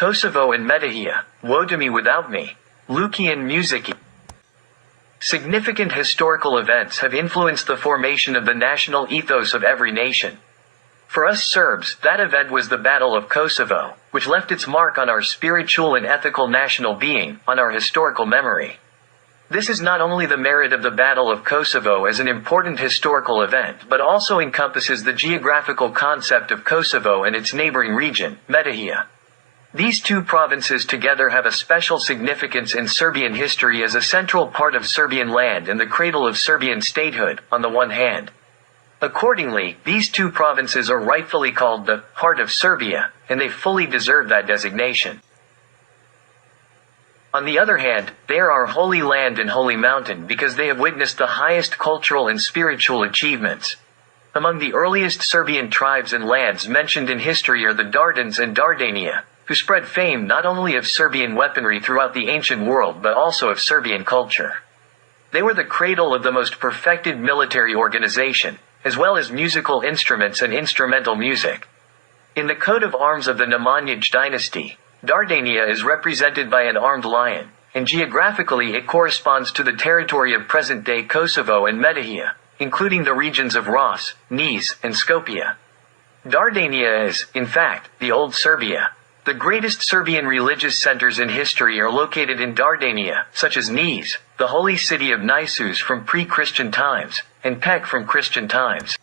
Kosovo and Metohija, woe to me without me. Lukian music. Significant historical events have influenced the formation of the national ethos of every nation. For us Serbs, that event was the Battle of Kosovo, which left its mark on our spiritual and ethical national being, on our historical memory. This is not only the merit of the Battle of Kosovo as an important historical event, but also encompasses the geographical concept of Kosovo and its neighboring region, Metohija. These two provinces together have a special significance in Serbian history as a central part of Serbian land and the cradle of Serbian statehood, on the one hand. Accordingly, these two provinces are rightfully called the heart of Serbia, and they fully deserve that designation. On the other hand, they are our holy land and holy mountain because they have witnessed the highest cultural and spiritual achievements. Among the earliest Serbian tribes and lands mentioned in history are the Dardans and Dardania, who spread fame not only of Serbian weaponry throughout the ancient world but also of Serbian culture. They were the cradle of the most perfected military organization, as well as musical instruments and instrumental music. In the coat of arms of the Nemanjić dynasty, Dardania is represented by an armed lion, and geographically it corresponds to the territory of present-day Kosovo and Metohija, including the regions of Ras, Niš, and Skopje. Dardania is, in fact, the Old Serbia. The greatest Serbian religious centers in history are located in Dardania, such as Niš, the holy city of Nisus from pre-Christian times, and Pek from Christian times.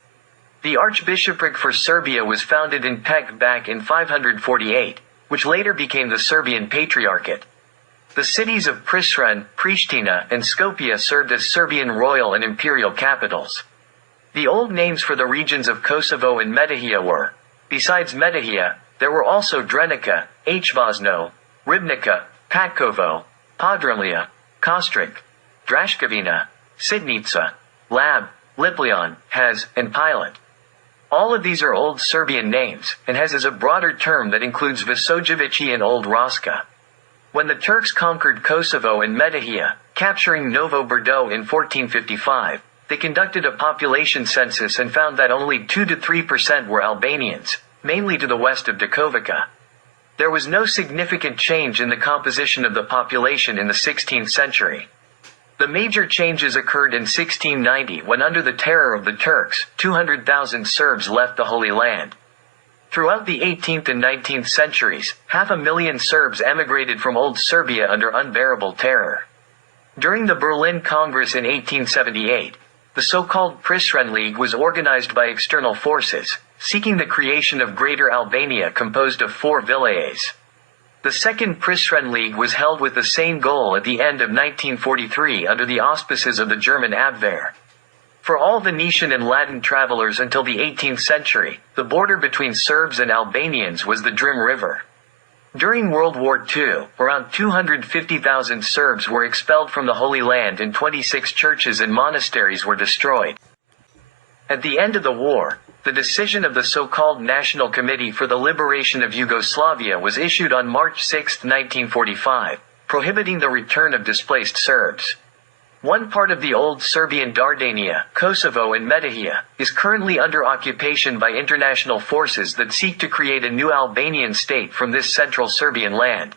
The Archbishopric for Serbia was founded in Pek back in 548, which later became the Serbian Patriarchate. The cities of Prizren, Pristina, and Skopje served as Serbian royal and imperial capitals. The old names for the regions of Kosovo and Metohija were, besides Metohija, there were also Drenica, Hvozno, Ribnica, Patkovo, Podrumlija, Kostric, Draškovina, Sitnica, Lab, Lipljan, Hez, and Pilot. All of these are Old Serbian names, and Hez is a broader term that includes Visojevići and Old Raska. When the Turks conquered Kosovo and Metohija, capturing Novo Brdo in 1455, they conducted a population census and found that only 2 to 3% were Albanians, mainly to the west of Dukovica. There was no significant change in the composition of the population in the 16th century. The major changes occurred in 1690 when under the terror of the Turks, 200,000 Serbs left the Holy Land. Throughout the 18th and 19th centuries, 500,000 Serbs emigrated from Old Serbia under unbearable terror. During the Berlin Congress in 1878, the so-called Prizren League was organized by external forces, seeking the creation of Greater Albania composed of 4 vilayets. The Second Prizren League was held with the same goal at the end of 1943 under the auspices of the German Abwehr. For all Venetian and Latin travelers until the 18th century, the border between Serbs and Albanians was the Drim River. During World War II, around 250,000 Serbs were expelled from the Holy Land and 26 churches and monasteries were destroyed. At the end of the war, the decision of the so-called National Committee for the Liberation of Yugoslavia was issued on March 6, 1945, prohibiting the return of displaced Serbs. One part of the old Serbian Dardania, Kosovo and Metohija, is currently under occupation by international forces that seek to create a new Albanian state from this central Serbian land.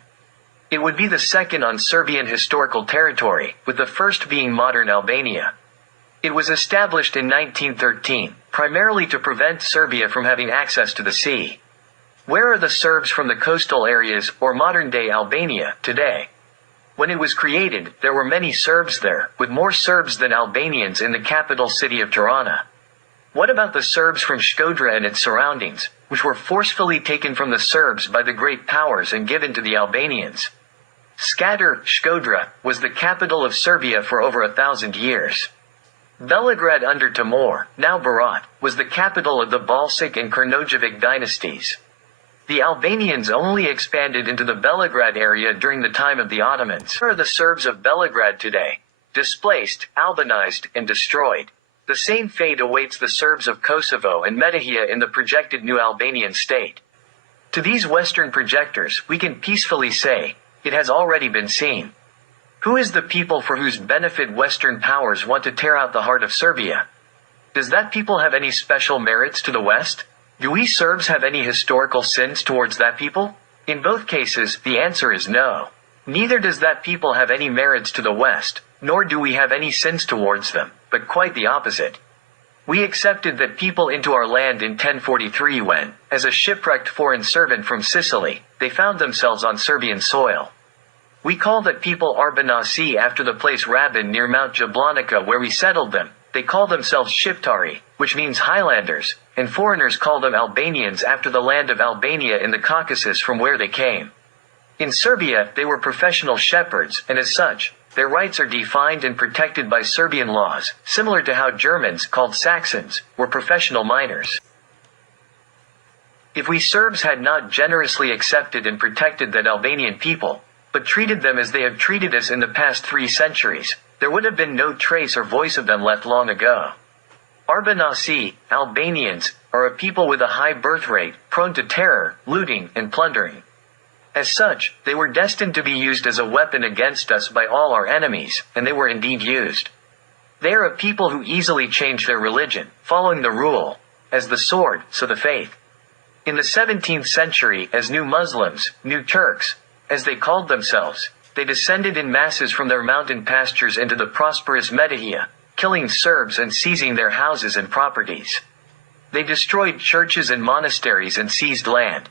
It would be the second on Serbian historical territory, with the first being modern Albania. It was established in 1913, primarily to prevent Serbia from having access to the sea. Where are the Serbs from the coastal areas, or modern-day Albania, today? When it was created, there were many Serbs there, with more Serbs than Albanians in the capital city of Tirana. What about the Serbs from Shkodra and its surroundings, which were forcefully taken from the Serbs by the great powers and given to the Albanians? Skadar, Shkodra, was the capital of Serbia for over 1,000 years. Belgrade under Timur, now Berat, was the capital of the Balsic and Krnojevic dynasties. The Albanians only expanded into the Belgrade area during the time of the Ottomans. Where are the Serbs of Belgrade today? Displaced, Albanized, and destroyed. The same fate awaits the Serbs of Kosovo and Metohija in the projected new Albanian state. To these Western projectors, we can peacefully say, it has already been seen. Who is the people for whose benefit Western powers want to tear out the heart of Serbia? Does that people have any special merits to the West? Do we Serbs have any historical sins towards that people? In both cases, the answer is no. Neither does that people have any merits to the West, nor do we have any sins towards them, but quite the opposite. We accepted that people into our land in 1043 when, as a shipwrecked foreign servant from Sicily, they found themselves on Serbian soil. We call that people Arbanasi after the place Rabin near Mount Jablanica where we settled them. They call themselves Shiptari, which means Highlanders, and foreigners call them Albanians after the land of Albania in the Caucasus from where they came. In Serbia, they were professional shepherds, and as such, their rights are defined and protected by Serbian laws, similar to how Germans, called Saxons, were professional miners. If we Serbs had not generously accepted and protected that Albanian people, but treated them as they have treated us in the past 3 centuries, there would have been no trace or voice of them left long ago. Arbanasi, Albanians, are a people with a high birth rate, prone to terror, looting, and plundering. As such, they were destined to be used as a weapon against us by all our enemies, and they were indeed used. They are a people who easily change their religion, following the rule, as the sword, so the faith. In the 17th century, as New Muslims, New Turks, as they called themselves, they descended in masses from their mountain pastures into the prosperous Metohija, killing Serbs and seizing their houses and properties. They destroyed churches and monasteries and seized land.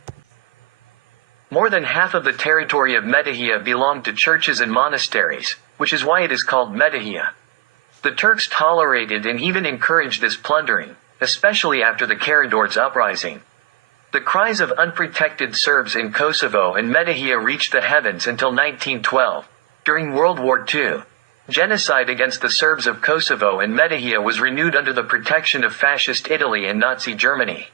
More than half of the territory of Metohija belonged to churches and monasteries, which is why it is called Metohija. The Turks tolerated and even encouraged this plundering, especially after the Karađorđe uprising. The cries of unprotected Serbs in Kosovo and Metohija reached the heavens until 1912. During World War II, genocide against the Serbs of Kosovo and Metohija was renewed under the protection of Fascist Italy and Nazi Germany.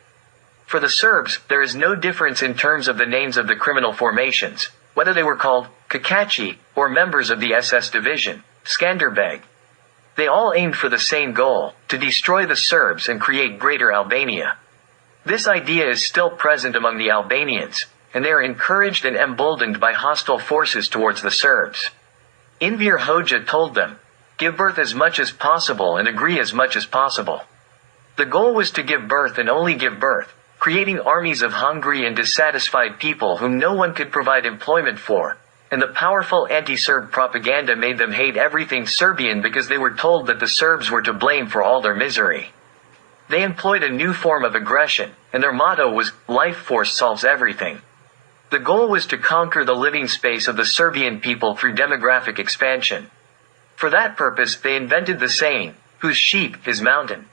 For the Serbs, there is no difference in terms of the names of the criminal formations, whether they were called Kakashi or members of the SS division, Skanderbeg. They all aimed for the same goal, to destroy the Serbs and create Greater Albania. This idea is still present among the Albanians, and they are encouraged and emboldened by hostile forces towards the Serbs. Enver Hoxha told them, "Give birth as much as possible and agree as much as possible." The goal was to give birth and only give birth, creating armies of hungry and dissatisfied people whom no one could provide employment for, and the powerful anti-Serb propaganda made them hate everything Serbian because they were told that the Serbs were to blame for all their misery. They employed a new form of aggression, and their motto was, "Life force solves everything." The goal was to conquer the living space of the Serbian people through demographic expansion. For that purpose, they invented the saying, "Whose sheep, his mountain."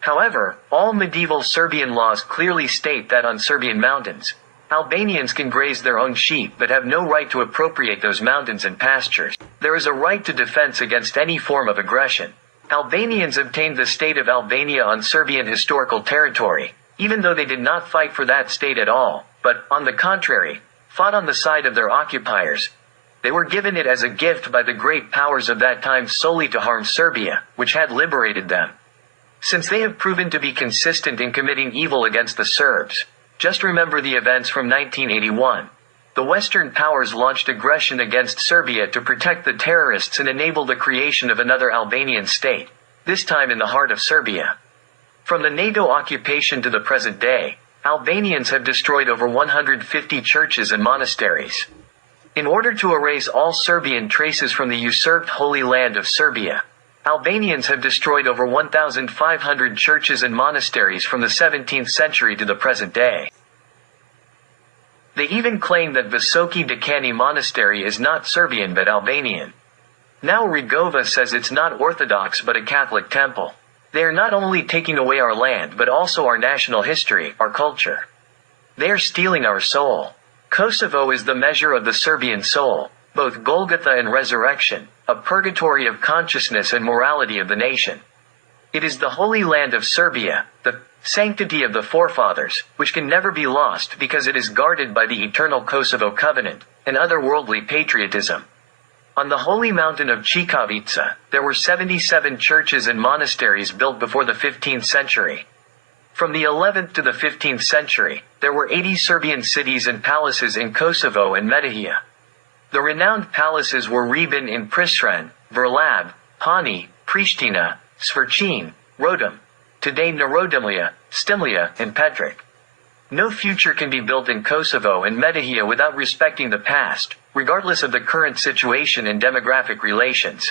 However, all medieval Serbian laws clearly state that on Serbian mountains, Albanians can graze their own sheep but have no right to appropriate those mountains and pastures. There is a right to defense against any form of aggression. Albanians obtained the state of Albania on Serbian historical territory, even though they did not fight for that state at all, but, on the contrary, fought on the side of their occupiers. They were given it as a gift by the great powers of that time solely to harm Serbia, which had liberated them. Since they have proven to be consistent in committing evil against the Serbs, just remember the events from 1981. The Western powers launched aggression against Serbia to protect the terrorists and enable the creation of another Albanian state, this time in the heart of Serbia. From the NATO occupation to the present day, Albanians have destroyed over 150 churches and monasteries. In order to erase all Serbian traces from the usurped Holy Land of Serbia, Albanians have destroyed over 1,500 churches and monasteries from the 17th century to the present day. They even claim that Visoki Dekani Monastery is not Serbian but Albanian. Now Rigova says it's not Orthodox but a Catholic temple. They are not only taking away our land but also our national history, our culture. They are stealing our soul. Kosovo is the measure of the Serbian soul, both Golgotha and resurrection, a purgatory of consciousness and morality of the nation. It is the holy land of Serbia, the sanctity of the forefathers, which can never be lost because it is guarded by the eternal Kosovo covenant, and otherworldly patriotism. On the holy mountain of Čikavica, there were 77 churches and monasteries built before the 15th century. From the 11th to the 15th century, there were 80 Serbian cities and palaces in Kosovo and Metohija. The renowned palaces were Rebin in Prizren, Verlab, Pani, Pristina, Svrčin, Rodom, today Narodimlja, Stimlja, and Petric. No future can be built in Kosovo and Metohija without respecting the past, regardless of the current situation and demographic relations.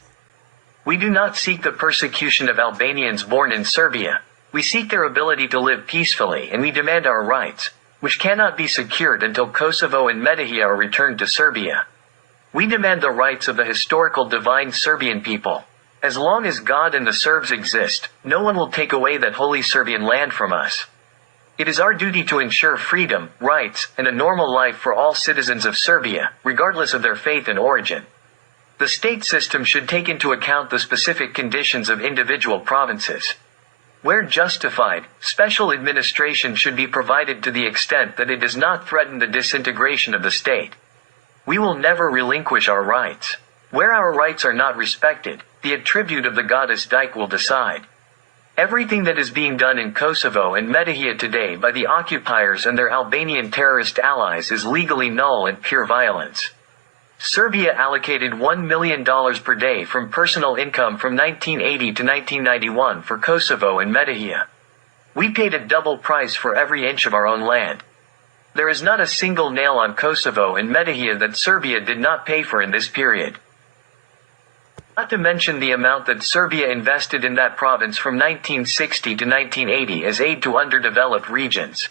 We do not seek the persecution of Albanians born in Serbia. We seek their ability to live peacefully, and we demand our rights, which cannot be secured until Kosovo and Metohija are returned to Serbia. We demand the rights of the historical divine Serbian people. As long as God and the Serbs exist, no one will take away that holy Serbian land from us. It is our duty to ensure freedom, rights, and a normal life for all citizens of Serbia, regardless of their faith and origin. The state system should take into account the specific conditions of individual provinces. Where justified, special administration should be provided to the extent that it does not threaten the disintegration of the state. We will never relinquish our rights. Where our rights are not respected, the attribute of the goddess Dyke will decide. Everything that is being done in Kosovo and Metohija today by the occupiers and their Albanian terrorist allies is legally null and pure violence. Serbia allocated $1 million per day from personal income from 1980 to 1991 for Kosovo and Metohija. We paid a double price for every inch of our own land. There is not a single nail on Kosovo and Metohija that Serbia did not pay for in this period. Not to mention the amount that Serbia invested in that province from 1960 to 1980 as aid to underdeveloped regions.